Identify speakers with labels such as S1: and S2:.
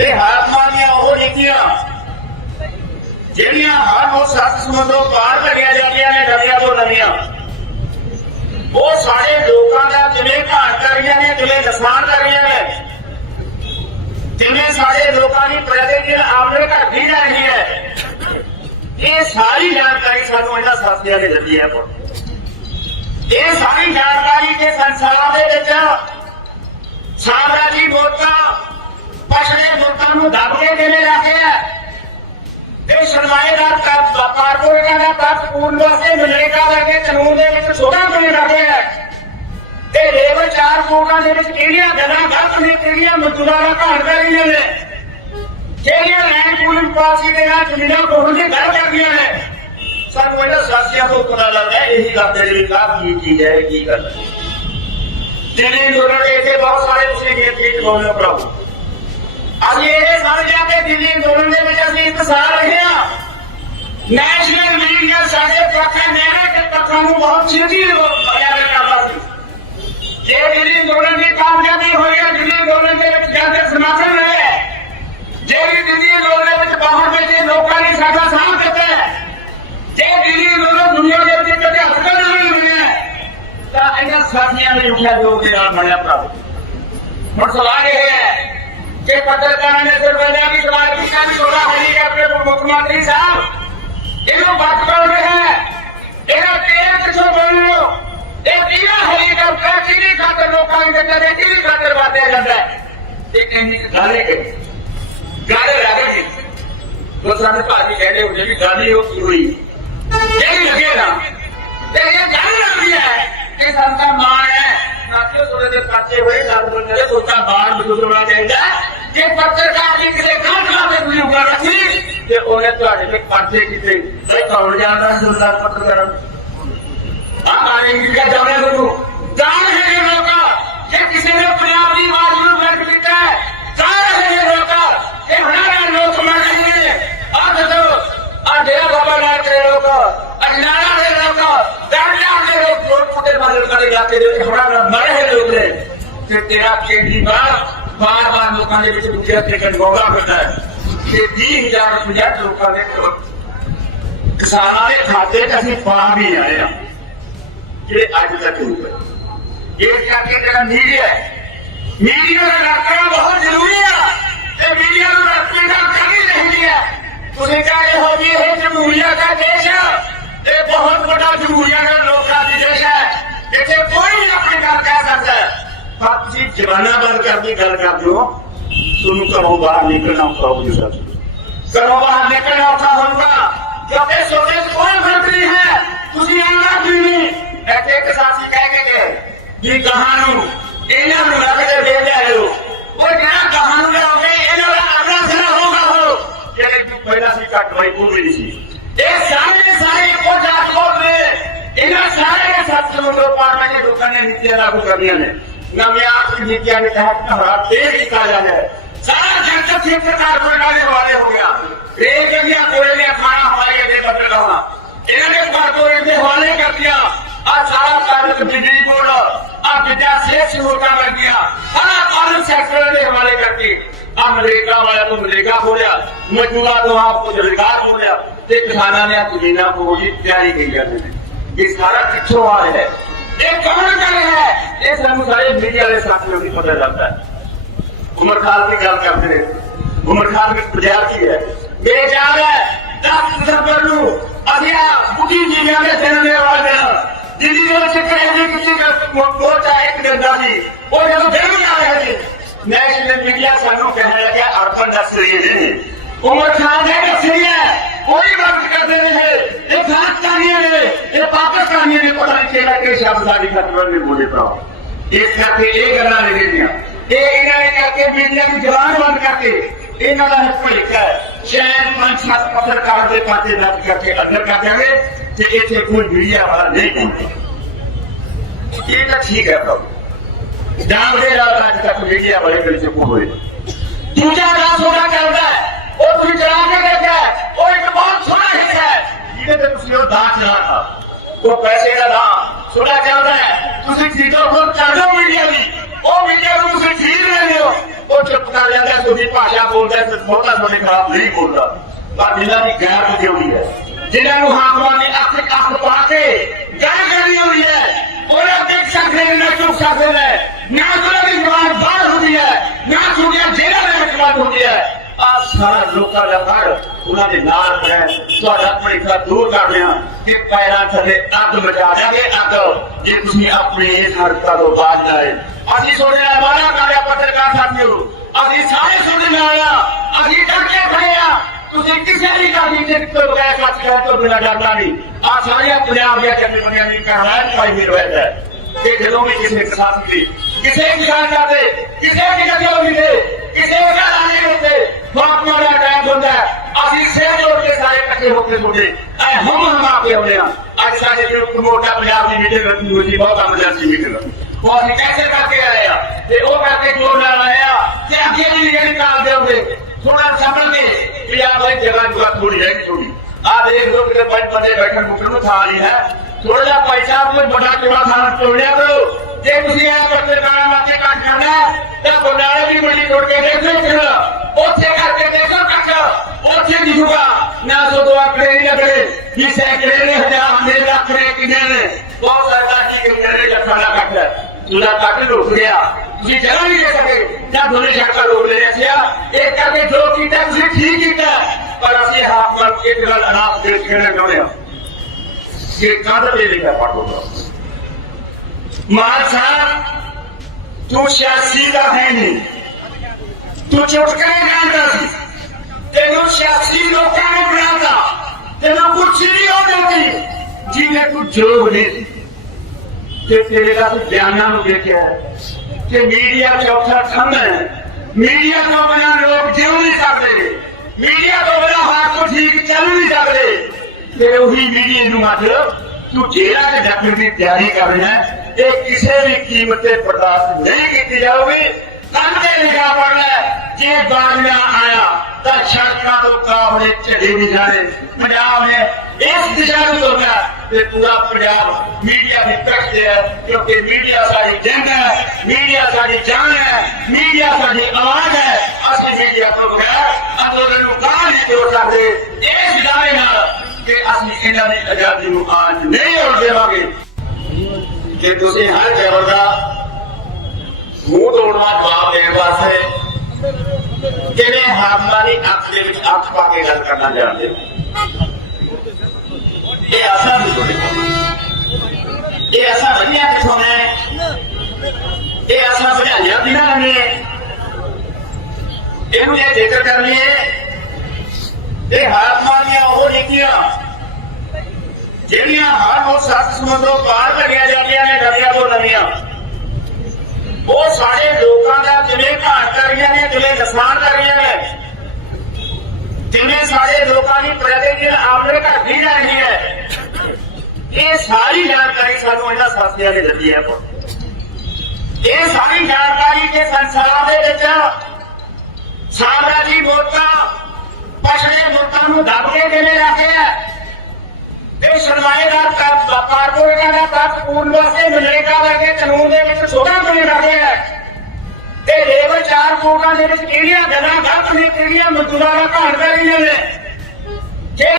S1: ਇਹ ਹਾਤਮਾ ਦੀਆਂ ਉਹ ਨੀਤੀਆਂ ਜਿਹੜੀਆਂ ਹਰ ਉਹ ਸੱਤ ਸਮੁੰਦਰੋਂ ਪਾਰ ਲੱਗਿਆ ਜਾਂਦੀਆਂ ਨੇ ਨਵੀਆਂ ਤੋਂ ਨਵੀਆਂ ਉਹ ਸਾਡੇ ਲੋਕਾਂ ਦਾ ਜਿਵੇਂ ਘਾਟ ਕਰ ਰਹੀਆਂ ਨੇ ਜਿਵੇਂ ਨੁਕਸਾਨ ਕਰ ਰਹੀਆਂ ਨੇ? ਜਿਵੇਂ ਸਾਡੇ ਲੋਕਾਂ ਦੀ ਪ੍ਰਤੀਦਿਨ ਆਮਦਨ ਘਟਦੀ ਜਾ ਰਹੀ ਹੈ? ਇਹ ਸਾਰੀ ਜਾਣਕਾਰੀ ਸਾਨੂੰ ਇਹਨਾਂ ਸਾਥੀਆਂ ਨੇ ਦਿੱਤੀ ਹੈ ਇਹ ਸਾਰੀ ਜਾਣਕਾਰੀ ਦੇ ਸੰਸਾਰ ਦੇ ਵਿੱਚ ਸਾਮਰਾਜੀ ਮੁਲਕਾਂ ਪਛੜੇ ਮੁਲਕਾਂ ਨੂੰ ਦਬ ਕੇ ਦੇਣੇ ਲੱਗੇ ਹੈ ਇਹ ਸਰਮਾਏਦਾਰ ਕਾਰਪੋਰੇਟਾਂ ਦਾ ਤੱਕ ਪੂਰਨ ਵਾਸਤੇ ਮਨਰੇਗਾ ਵਰਗੇ ਕਾਨੂੰਨ ਦੇ ਵਿੱਚ ਸੋਧਾਂ ਕਰਨ ਲੱਗੇ ਹੈ ਤੇ ਲੇਬਰ ਚਾਰ ਕੋਟਾਂ ਦੇ ਵਿੱਚ ਕਿਹੜੀਆਂ ਗੱਲਾਂ ਗਲਤ ਨੇ, ਕਿਹੜੀਆਂ ਮਜ਼ਦੂਰਾਂ ਦਾ ਘਾਟ ਕਰ ਰਹੀਆਂ ਨੇ? ਜਿਹੜੀਆਂ ਲੈਂਡ ਪੂਲਿੰਗ ਪਾਲਿਸੀ ਦੇ ਨਾਲ ਜ਼ਮੀਨਾਂ ਕੋਲ ਦੀ ਗੱਲ ਕਰਦੀਆਂ ਨੇ? ਸਾਨੂੰ ਇਹਨਾਂ ਸਾਥੀਆਂ ਤੋਂ ਪਤਾ ਲੱਗਦਾ ਇਹੀ ਗੱਲ ਦੇ ਲਈ ਕਾ ਕੀ ਚੀਜ਼ ਹੈ ਕੀ ਗੱਲ ਹੈ? ਜਿਹੜੇ ਲੋਕਾਂ ਦੇ ਇੱਥੇ ਬਹੁਤ ਸਾਰੇ ਤੁਸੀਂ ਗਿਣਤੀ ਚ ਬੋਲੋ ਭਰਾਓ ਅਸੀਂ ਇਹ ਸਮਝ ਆ ਕਿ ਦਿੱਲੀ ਅੰਦੋਲਨ ਦੇ ਵਿੱਚ ਅਸੀਂ ਇੰਤਜ਼ਾਰ ਰਹੇ ਹਾਂ। ਨੈਸ਼ਨਲ ਮੀਡੀਆ ਸਾਡੇ ਪੱਖਾਂ ਨਹਿਰਾ ਦੇ ਪੱਖਾਂ ਨੂੰ ਬਹੁਤ ਛੇਤੀ ਬਲਿਆ ਕਰਦਾ ਸੀ। ਜੇ ਦਿੱਲੀ ਅੰਦੋਲਨ ਦੀ ਕਾਮਯਾਬੀ ਹੋਈ ਹੈ ਦਿੱਲੀ ਅੰਦੋਲਨ ਦੇ ਵਿੱਚ ਜਾਂਦੇ ਸਮਰਥਨ ਰਹੇ ਜੇ ਵੀ ਦਿੱਲੀ ਅੰਦੋਲਨ ਵਿੱਚ ਬਾਹਰ ਬੈਠੇ ਲੋਕਾਂ ਨੇ ਸਾਡਾ ਸਾਥ ਦਿੱਤਾ ਜੇ ਦਿੱਲੀ ਅੰਦੋਲਨ ਦੁਨੀਆ ਦੇ ਵਿੱਚ ਕਦੇ ਹੱਥ ਨਹੀਂ ਮਿਲਿਆ ਤਾਂ ਇਹਨਾਂ ਸਾਥੀਆਂ ਨੇ ਉੱਠਿਆ ਜੋ ਦੇ ਨਾਲ ਬਣਿਆ ਭਰਾ। ਹੁਣ ਸਵਾਲ ਇਹ ਹੈ ਕਿ ਪੱਤਰਕਾਰਾਂ ਨੇ ਸਰਵਿਆ ਦੀ ਸਵਾਲ ਕੀਤਾ ਵੀ ਥੋੜਾ ਹਰੀ ਆਪਣੇ ਮੁੱਖ ਮੰਤਰੀ ਸਾਹਿਬ, ਇਹਨੂੰ ਬਾਤ ਕਰ ਰਿਹਾ ਹੈ। ਇਹਨਾਂ ਤੇਰ ਕਿਥੋਂ ਬੋਲੋ ਇਹ ਤੀਰਾ ਹੈਲੀਕਾਪਟਰ ਕਿਹਦੀ ਖਾਤਰ ਲੋਕਾਂ ਦੇ ਦਿੱਤੇ ਨੇ ਕਿਹਦੀ ਖਾਤਰ ਵਾਤੇ ਜਾਂਦਾ ਹੈ? ਇਹ ਕਹਿੰਦੀ ਗਾਲੇ ਕਿ ਗਾਲੇ ਲੱਗੇ ਜੀ ਉਹ ਸਾਡੇ ਭਾਜੀ ਕਹਿੰਦੇ ਹੁੰਦੇ ਵੀ ਗਾਲੀ ਉਹ ਕੀ ਹੋਈ? ਜਿਹੜੀ ਲੱਗੇ ਨਾ, ਤੇ ਇਹ ਗੱਲ ਲੱਗਦੀ ਹੈ ਕਿ ਸੰਤਾ ਮਾਣ ਹੈ। ਨਾ ਕਿ ਥੋੜੇ ਦੇ ਪਰਚੇ ਹੋਏ ਗੱਲ ਬੰਦੇ ਦੇ ਸੋਚਾ ਬਾਹਰ ਬਜ਼ੁਰਗ ਹੋਣਾ ਚਾਹੀਦਾ ਜੇ ਪੱਤਰਕਾਰ ਜੀ ਕਿਤੇ ਕਾਹਲਾ ਦੇ ਕੋਈ ਗੱਲ ਸੀ ਤੇ ਉਹਨੇ ਤੁਹਾਡੇ ਤੇ ਪਰਚੇ ਕੀਤੇ। ਇਹ ਕੌਣ ਜਾਣਦਾ ਸੁਣਦਾ ਪੱਤਰਕਾਰ ਆ ਆਰੇ ਕੀ ਕਾ ਜਾਣਿਆ ਤੁਹਾਨੂੰ ਜਾਣ ਹੈ ਇਹ ਲੋਕਾ। ਜੇ ਕਿਸੇ ਨੇ ਪੰਜਾਬ ਦੀ ਆਵਾਜ਼ ਨੂੰ ਵੈਟ ਕੀਤਾ ਜਾਣ ਹੈ ਇਹ ਲੋਕਾ। ਇਹ ਹਣਾਰਾ ਲੋਕ ਮਾਰਦੇ ਨੇ। ਆ ਦੱਸੋ ਆ ਡੇਰਾ ਬਾਬਾ ਨਾਨਕ ਦੇ ਲੋਕ ਅਨਾਰਾ ਦੇ ਲੋਕ, ਦਾੜਿਆਂ ਦੇ ਲੋਕ ਟੋਟ ਫੁੱਟੇ ਮਾਰਨ ਕਰੇ ਜਾਂਦੇ ਨੇ ਹਣਾਰਾ ਮਰੇ ਲੋਕ ਨੇ। ਤੇ ਤੇਰਾ ਕੇਡੀ ਬਾਹਰ ਬਾਰ ਲੋਕਾਂ ਦੇ ਵਿੱਚ ਦੁਖਿਆ ਤੇ ਗੰਗੋਗਾ ਫਿਰਦਾ ਹੈ। ਕਿ 20000 ਰੁਪਇਆ ਲੋਕਾਂ ਦੇ ਕਿਸਾਨਾਂ ਦੇ ਖਾਤੇ 'ਚ ਅਸੀਂ ਪਾ ਵੀ ਆਏ ਆ ਜਿਹੜੇ ਅੱਜ ਤੱਕ ਨਹੀਂ ਹੋਏ ਇਸ ਕਰਕੇ ਜਿਹੜਾ ਮੀਡੀਆ ਹੈ ਮੀਡੀਆ ਦਾ ਰੱਖਣਾ ਬਹੁਤ ਜ਼ਰੂਰੀ ਆ। ਤੇ ਮੀਡੀਆ ਨੂੰ ਡਾਕਟਰ ਰੱਖਣਾ ਕਰਨੀ ਚਾਹੀਦੀ ਹੈ ਤੁਸੀਂ ਕਹੇ ਹੋ ਜੀ ਇਹ ਜਮਹੂਰੀਅਤ ਦਾ ਦੇਸ਼ ਹੈ ਇਹ ਬਹੁਤ ਵੱਡਾ ਜਮਹੂਰੀਆ ਦਾ ਦੇਸ਼ ਹੈ ਇੱਥੇ ਕੋਈ ਨਹੀਂ ਆਪਣੀ ਗੱਲ ਕਹਿ ਸਕਦਾ ਹੈ। ਪਰ ਤੁਸੀਂ ਜਵਾਨਾ ਬੰਦ ਕਰਨ ਦੀ ਗੱਲ ਕਰਦੇ ਹੋ, ਤੁਹਾਨੂੰ ਘਰੋਂ ਬਾਹਰ ਨਿਕਲਣਾ ਔਖਾ ਹੋ ਜਾਊਗਾ ਘਰੋਂ ਬਾਹਰ ਨਿਕਲਣਾ ਔਖਾ ਹੋਊਗਾ, ਕਿਉਂਕਿ ਸੋਨੇ ਕੋਈ ਫ਼ਰਕ ਨਹੀਂ ਹੈ। ਤੁਸੀਂ ਆਣਾ ਵੀ ਇੱਥੇ ਇੱਕ ਸਾਥੀ ਕਹਿ ਕੇ ਗਏ ਵੀ ਗਾਹਾਂ ਨੂੰ, ਇਹਨਾਂ ਨੂੰ ਰੱਖ ਕੇ ਦੇ ਲਿਆਇਓ ਉਹ ਜਿਹੜਾ ਗਾਹਾਂ ਨੂੰ ਲਿਆਓਗੇ, ਇਹਨਾਂ ਦਾ ਅਗਲਾ ਸਿਰਾ ਹੋਗਾ ਉਹ। ਜਿਹੜੇ ਕਿ ਪਹਿਲਾਂ ਸੀ, ਘੱਟ ਹੋਈ ਪੂਰੀ ਨਹੀਂ ਸੀ। ਇਹ ਸਾਰੇ ਦੇ ਸਾਰੇ ਇੱਕੋ ਜਾਤ ਲੋਕ ਨੇ। ਇਹਨਾਂ ਸਾਰੇ ਦੇ ਸੱਤ ਸਮੁੰਦਰੋਂ ਪਾਰ ਮੈਂ ਲੋਕਾਂ ਨੇ ਨੀਤੀਆਂ ਲਾਗੂ ਕਰਨੀਆਂ ਨੇ। ਨਵਿਆਤ ਨੀਤੀਆਂ ਦੇ ਤਹਿਤ ਘਰਾ ਤੇ ਕੀਤਾ ਜਾਂਦਾ ਹੈ ਸਾਰਾ ਜਨਤਾ ਖੇਤਰ ਕਾਰਪੋਰੇਟਾਂ ਦੇ ਹਵਾਲੇ ਹੋ ਗਿਆ ਰੇਲ ਗੱਡੀਆਂ ਕੋਲੇ ਨੇ ਖਾਣਾ ਹਵਾਈ ਅੱਡੇ ਬੰਦ ਕਰਾਉਣਾ ਇਹਨਾਂ ਨੇ ਕਾਰਪੋਰੇਟ ਦੇ ਹਵਾਲੇ ਕਰ ਦਿਆ ਆ ਸਾਰਾ ਕਾਰਜ ਬਿਜਲੀ ਬੋਰਡ ਆ ਵਿਦਿਆ ਸਿਹਤ ਸਹੂਲਤਾਂ ਲੱਗ ਗਿਆ ਸਾਰਾ ਕਾਰਜ ਸੈਕਟਰ ਦੇ ਹਵਾਲੇ ਕਰਕੇ ਆ ਮਨਰੇਗਾ ਵਾਲਿਆਂ ਨੂੰ ਮਨਰੇਗਾ ਬੋਲਿਆ ਮਜ਼ਦੂਰਾਂ ਨੂੰ ਆਪ ਕੁਝ ਰੁਜ਼ਗਾਰ ਬੋਲਿਆ ਤੇ ਕਿਸਾਨਾਂ ਨੇ ਆ ਜ਼ਮੀਨਾਂ ਕੋਲ ਜੀ ਤਿਆਰੀ ਕਰੀ ਜਾਂਦੇ ਨੇ ਇਹ ਸਾਰਾ ਕਿੱਥੋਂ ਆ ਰਿਹਾ ਹੈ ਇਹ ਕੌਣ ਕਰ ਰਿਹਾ ਹੈ? ਇਹ ਸਾਨੂੰ ਸਾਰੇ ਮੀਡੀਆ ਵਾਲੇ ਸਾਥੀਆਂ ਨੂੰ ਪਤਾ ਲੱਗਦਾ ਹੈ। ਉਮਰ ਖਾਨ ਦੀ ਗੱਲ ਕਰਦੇ ਨੇ। ਉਮਰ ਖਾਨ ਇੱਕ ਵਿਦਿਆਰਥੀ ਹੈ? ਬੇਚਾਰ ਹੈ। 10 ਦਸੰਬਰ ਨੂੰ ਅਧਿਆ ਬੁੱਢੀ ਜੀਵਿਆਂ ਦੇ ਦਿਨ ਦੇ ਵਾਲੇ ਦਿਨ ਦਿੱਲੀ ਦੇ ਵਿੱਚ ਕਹੇ ਜੀ ਕਿਸੇ ਦਾ ਮੋਰਚਾ ਇੱਕ ਦਿੰਦਾ ਸੀ। ਉਹ ਜਦੋਂ ਦਿਨ ਆ ਰਿਹਾ ਸੀ ਨੈਸ਼ਨਲ ਮੀਡੀਆ ਸਾਨੂੰ ਕਹਿਣ ਲੱਗਿਆ ਅਰਬਨ ਦੱਸਰੀ ਨੇ ਉਮਰ ਖਾਨ ਨੇ ਦੱਸੀ ਹੈ ਕੋਈ ਵਕਤ ਕਰਦੇ ਨੇ ਇਹ ਇਹ ਪਾਕਿਸਤਾਨੀਆਂ ਨੇ ਇਹ ਪਾਕਿਸਤਾਨੀਆਂ ਨੇ ਪਤਾ ਨਹੀਂ ਕਿਹੜਾ ਕਿ ਸ਼ਬਦ ਸਾਡੀ ਖਤਮ ਨੇ ਬੋਲੇ ਭਰਾ ਇਸ ਕਰਕੇ ਇਹ ਗੱਲਾਂ ਨਹੀਂ ਰਹਿੰਦੀਆਂ ਇਹ ਇਹਨਾਂ ਨੇ ਕਰਕੇ ਮੀਡੀਆ ਦੀ ਜ਼ਬਾਨ ਬੰਦ ਕਰਕੇ ਇਹਨਾਂ ਦਾ ਇੱਕ ਭਲੇਖਾ ਹੈ ਸ਼ਾਇਦ ਪੰਜ ਸੱਤ ਪੱਤਰਕਾਰ ਦੇ ਪਾਤੇ ਲੱਗ ਕਰਕੇ ਅੰਦਰ ਕਰ ਜਾਵੇ ਤੇ ਇੱਥੇ ਕੋਈ ਮੀਡੀਆ ਵਾਲਾ ਨਹੀਂ ਪਹੁੰਚੇ ਇਹ ਤਾਂ ਠੀਕ ਹੈ ਪ੍ਰਭੂ ਜਾਂ ਉਹਦੇ ਨਾਲ ਅੱਜ ਤੱਕ ਮੀਡੀਆ ਵਾਲੇ ਵਿੱਚ ਕੋ ਹੋਏ ਦੂਜਾ ਰਾਹ ਸੋਨਾ ਚੱਲਦਾ ਹੈ ਉਹ ਤੁਸੀਂ ਚਲਾ ਕੇ ਦੇਖਿਆ ਹੈ। ਉਹ ਇੱਕ ਬਹੁਤ ਜਿਹਦੇ ਤੇ ਤੁਸੀਂ ਉਹ ਦਾਅ ਚਲਾਤਾ ਉਹ ਪੈਸੇ ਦਾ ਦਾਅ ਸੋਨਾ ਚੱਲਦਾ ਹੈ। ਤੁਸੀਂ ਚੀਜ਼ੋਂ ਕੋਲ ਕਰ ਦਿਓ ਮੀਡੀਆ ਦੀ ਉਹ ਮੀਡੀਆ ਨੂੰ ਤੁਸੀਂ ਠੀਕ ਰਹੇ ਹੋ ਉਹ ਚੁੱਪ ਕਰ ਜਾਂਦਾ ਤੁਸੀਂ ਭਾਸ਼ਾ ਬੋਲਦੇ ਤੇ ਬਹੁਤਾ ਤੁਹਾਡੇ ਖਿਲਾਫ ਨਹੀਂ ਬੋਲਦਾ। ਪਰ ਜਿਹਨਾਂ ਦੀ ਗੈਰ ਬੁੱਧੀ ਹੁੰਦੀ ਹੈ, ਜਿਹਨਾਂ ਨੂੰ ਹਾਕਮਾਂ ਨੇ ਅੱਖ ਅੱਖ ਪਾ ਕੇ ਗੱਲ ਕਰਨੀ ਹੁੰਦੀ ਹੈ ਉਹਨਾਂ ਦੇਖ ਸਕਦੇ ਨੇ ਨਾ ਚੁੱਕ ਸਕਦੇ ਨੇ ਨਾ ਉਹਨਾਂ ਦੀ ਜ਼ਬਾਨ ਬਾਹਰ ਹੁੰਦੀ ਹੈ, ਨਾ ਤੁਹਾਡੀਆਂ ਜੇਲ੍ਹਾਂ ਦੇ ਵਿੱਚ ਬੰਦ ਹੁੰਦੀ ਹੈ। ਆ ਸਾਰਾ ਲੋਕਾਂ ਦਾ ਫੜ ਉਹਨਾਂ ਦੇ ਨਾਲ ਹੈ। ਤੁਹਾਡਾ ਆਪਣੀ ਘਰ ਦੂਰ ਕਰ ਲਿਆ ਕਿ ਪੈਰਾਂ ਥੱਲੇ ਅੱਗ ਮਚਾ ਦਿਆਂਗੇ ਅੱਗ। ਜੇ ਤੁਸੀਂ ਆਪਣੀ ਇਸ ਹਰਕਤਾਂ ਤੋਂ ਬਾਅਦ ਜਾਏ, ਅਸੀਂ ਤੁਹਾਡੇ ਨਾਲ ਵਾਅਦਾ ਕਰਿਆ ਪੱਤਰਕਾਰ ਸਾਥੀਓ। ਅਸੀਂ ਸਾਰੇ ਤੁਹਾਡੇ ਨਾਲ ਆ। ਅਸੀਂ ਡਰ ਖੜੇ ਆ। ਤੁਸੀਂ ਕਿਸੇ ਵੀ ਗੱਲ ਦੇ ਤੋਂ ਬਗੈਰ ਸੱਚ, ਕਹਿ ਤੋਂ ਬਿਨਾਂ ਡਰਨਾ ਨਹੀਂ। ਆ ਸਾਰੀਆਂ ਪੰਜਾਬ ਦੀਆਂ ਚੰਗੀ ਬਣੀਆਂ ਨਹੀਂ ਕਰਨਾ ਭਾਈ ਮੇਰ ਵੈਦਾ ਕਿ ਜਦੋਂ ਵੀ ਕਿਸੇ ਕਿਸਾਨ ਦੀ, ਕਿਸੇ ਕਿਸਾਨ ਦਾ ਕਿਸੇ ਵੀ ਜਗ੍ਹਾ ਦੇ ਕਿਸੇ ਘਰਾਣੇ ਉੱਤੇ ਫਾਕਮਾ ਦਾ ਅਟੈਕ ਹੁੰਦਾ ਅਸੀਂ ਸਿਰ ਜੋੜ ਕੇ ਸਾਰੇ ਇਕੱਠੇ ਹੋ ਕੇ ਤੁਹਾਡੇ ਐ ਹਮ ਹਮ ਆਪੇ ਆਉਂਦੇ ਆ ਅੱਜ ਸਾਡੇ ਜੋ ਕਮੋਟਾ ਪੰਜਾਬ ਦੀ ਮੀਟਿੰਗ ਰੱਖੀ ਹੋਈ ਸੀ, ਬਹੁਤ ਐਮਰਜੈਂਸੀ ਮੀਟਿੰਗ ਉਹ ਅਸੀਂ ਕੈਸੇ ਕਰਕੇ ਆਏ ਆ ਤੇ ਉਹ ਕਰਕੇ ਜੋਰ ਨਾਲ ਆਏ ਆ ਤੇ ਅੱਗੇ ਵੀ ਜਿਹੜੀ ਕਾਲ ਦੇਉਂਗੇ ਥੋੜਾ ਸਮਝ ਕੇ ਕਿ ਆ ਬਈ ਜਗ੍ਹਾ ਜੁਗਾ ਥੋੜੀ ਰਹਿ ਗਈ ਥੋੜੀ ਆ ਦੇਖ ਲੋ ਕਿਤੇ ਪੰਜ ਬੰਦੇ ਬੈਠਣ ਮੁੱਕਣ ਨੂੰ ਥਾਂ ਨਹੀਂ ਹੈ। ਥੋੜਾ ਜਿਹਾ ਪੈਸਾ ਕੋਈ ਵੱਡਾ ਚੋੜਾ ਥਾਂ ਚੋੜਿਆ ਕਰੋ। ਜੇ ਤੁਸੀਂ ਇਹ ਪੱਤਰਕਾਰਾਂ ਵਾਸਤੇ ਕੱਟ ਕਰਨਾ ਤਾਂ ਬਨਾਲੇ ਦੀ ਮੰਡੀ ਤੋੜ ਕੇ ਦੇਖੋ ਫਿਰ। ਉੱਥੇ ਕਰਕੇ ਦੇਖੋ ਕੱਟ ਉੱਥੇ ਦਿਖੂਗਾ ਨਾ ਸੋ ਦੋ ਆਕੜੇ ਨਹੀਂ ਲੱਗਣੇ ਵੀ ਸੈਂਕੜੇ ਨੇ, ਹਜ਼ਾਰ ਦੇ ਲੱਖ ਨੇ, ਕਿੰਨੇ ਨੇ। ਬਹੁਤ ਸਾਰਾ ਕੀ ਕਰੇ ਜੱਫਾਲਾ ਕੱਟ ਤੁਲਾ ਕੱਟ ਰੁਕ ਗਿਆ। ਤੁਸੀਂ ਜਗ੍ਹਾ ਨਹੀਂ ਦੇ ਸਕੇ। ਜਾਂ ਦੋਨੇ ਸ਼ਰਤਾਂ ਰੋਕ ਲਿਆ ਰਸਿਆ ਇਹ ਕਰਕੇ ਜੋ ਕੀਤਾ, ਤੁਸੀਂ ਠੀਕ ਕੀਤਾ। ਪਰ ਅਸੀਂ ਹਾਫ ਕਰ ਕੇ ਗੱਲ ਅਨਾਪ ਦੇ ਖੇਡਣਾ ਚਾਹੁੰਦੇ ਹਾਂ। ਕਿ ਕਾਹਦਾ ਦੇ ਲਿਖਿਆ ਪੜੋਗਾ ਮਾਨ ਸਾਹਿਬ, ਤੂੰ ਸਿਆਸੀ ਦਾ ਹੈ ਨਹੀਂ ਤੂੰ ਚੁਟਕਲੇ ਗਾਉਂਦਾ ਸੀ? ਤੈਨੂੰ ਸਿਆਸੀ ਲੋਕਾਂ ਨੇ ਬਣਾਤਾ ਤੈਨੂੰ ਕੁਛ ਨਹੀਂ ਆਉਂਦੀ ਜਿਹਨੇ ਤੂੰ ਜੋਗ ਨਹੀਂ ਤੇ ਤੇਰੇ ਦਾ ਬਿਆਨਾਂ ਨੂੰ ਦੇਖਿਆ ਕਿ ਮੀਡੀਆ ਚੌਥਾ ਥੰਮ ਹੈ। ਮੀਡੀਆ ਤੋਂ ਬਿਨਾਂ ਲੋਕ ਜਿਉ ਨਹੀਂ ਸਕਦੇ। ਮੀਡੀਆ ਤੋਂ ਬਿਨਾਂ ਹਾਕਮ ਠੀਕ ਚੱਲ ਨਹੀਂ ਸਕਦੇ। ਤੇ ਉਹੀ ਮੀਡੀਆ ਨੂੰ ਅੱਜ ਤੂੰ ਜੇਲ੍ਹਾਂ ਦੇ ਡੱਕਣ ਦੀ ਤਿਆਰੀ ਕਰ ਰਿਹਾ ਇਹ ਕਿਸੇ ਵੀ ਕੀਮਤ ਤੇ ਬਰਦਾਸ਼ਤ ਨਹੀਂ ਕੀਤੀ ਜਾਊਗੀ, ਕੰਨ ਤੇ ਲਿਖਾ ਪੜਨਾ ਜੇ ਬਾਗਲਾ ਆਇਆ, ਤਾਂ ਸੜਕਾਂ ਤੋਂ ਕਾਬਲੇ ਝੜੇ ਨਹੀਂ ਜਾਣੇ। ਪੰਜਾਬ ਨੇ ਇਸ ਦਿਸ਼ਾ ਨੂੰ ਤੁਰਨਾ ਤੇ ਪੂਰਾ ਪੰਜਾਬ ਮੀਡੀਆ ਵੀ ਤੱਕਦੇ ਹੈ, ਕਿਉਂਕਿ ਮੀਡੀਆ ਸਾਡੀ ਜਿੰਦ ਹੈ, ਮੀਡੀਆ ਸਾਡੀ ਜਾਨ ਹੈ, ਮੀਡੀਆ ਸਾਡੀ ਆਵਾਜ਼ ਹੈ। ਅਸੀਂ ਮੀਡੀਆ ਤੋਂ ਬਗੈਰ ਅੰਦੋਲਨ ਨੂੰ ਕਾਂ ਨਹੀਂ ਜੋੜ ਸਕਦੇ। ਇਸ ਦਾਅਵੇ ਨਾਲ ਕਿ ਅਸੀਂ ਇਹਨਾਂ ਦੀ ਆਜ਼ਾਦੀ ਨੂੰ ਆਜ ਨਹੀਂ ਹੋਣ ਦੇਵਾਂਗੇ। ਕਿ ਤੁਸੀਂ ਹਰ ਖਬਰ ਦਾ ਮੂੰਹ ਤੋੜਨਾ, ਜਵਾਬ ਦੇਣ ਵਾਸਤੇ ਕਿਹੜੇ ਹਾਮਲਾ ਦੀ ਅੱਖ ਦੇ ਵਿੱਚ ਅੱਖ ਪਾ ਕੇ ਗੱਲ ਕਰਨਾ ਜਾਣਦੇ ਹੋ? ਇਹ ਆਸਾਂ ਨਹੀਂ ਤੁਹਾਡੇ ਇਹ ਆਸਾਨ ਵਧੀਆ ਕਿਥੋਂ ਹੈ ਇਹ ਆਸਾਨ ਬਣਾਇਆ ਬਿਨਾਂ ਨੇ ਇਹਨੂੰ ਇਹ ਜ਼ਿਕਰ ਕਰ ਲਈਏ ਇਹ ਹਾਮਲਾ ਦੀਆਂ ਉਹ ਲਿਖੀਆਂ ਜਿਹੜੀਆਂ ਹਰ ਉਹ ਸੱਤ ਸਮੁੰਦਰੋਂ ਪਾਰ ਭਰੀਆਂ ਜਾਂਦੀਆਂ ਨੇ ਨਵੀਆਂ ਤੋਂ ਨਵੀਆਂ ਉਹ ਸਾਡੇ ਲੋਕਾਂ ਦਾ ਜਿਵੇਂ ਘਾਟ ਕਰ ਰਹੀਆਂ ਨੇ, ਜਿਵੇਂ ਨੁਕਸਾਨ ਕਰ ਰਹੀਆਂ ਨੇ ਜਿਵੇਂ ਸਾਡੇ ਲੋਕਾਂ ਦੀ ਪ੍ਰਤੀਦਿਨ ਆਮਦਨ ਘਟਦੀ ਜਾ ਰਹੀ ਹੈ। ਇਹ ਸਾਰੀ ਜਾਣਕਾਰੀ ਸਾਨੂੰ ਇਹਨਾਂ ਸਾਥੀਆਂ ਨੇ ਦਿੱਤੀ ਹੈ। ਇਹ ਸਾਰੀ ਜਾਣਕਾਰੀ ਦੇ ਸੰਸਾਰ ਦੇ ਵਿੱਚ ਸਾਮਰਾਜੀ ਮੋਰਚਾ, ਪਛੜੇ ਮੁਲਕਾਂ ਨੂੰ ਦੱਬ ਦੇਣੇ ਲੱਗੇ ਹੈ ਇਹ ਸਰਮਾਏਦਾਰ ਕਾਰਪੋਰੇਟਾਂ ਦਾ ਤੱਕ ਪੂਰਨ ਵਾਸਤੇ ਮਨਰੇਗਾ ਵਰਗੇ ਕਾਨੂੰਨ ਦੇ ਵਿੱਚ ਸੋਧਾਂ ਕਰਨ ਲੱਗੇ ਹੈ ਤੇ ਲੇਬਰ ਚਾਰ ਕੋਟਾਂ ਦੇ ਵਿੱਚ ਕਿਹੜੀਆਂ ਗੱਲਾਂ ਗਲਤ ਨੇ, ਕਿਹੜੀਆਂ ਮਜ਼ਦੂਰਾਂ ਦਾ ਘਾਟ ਕਰ ਰਹੀਆਂ ਨੇ?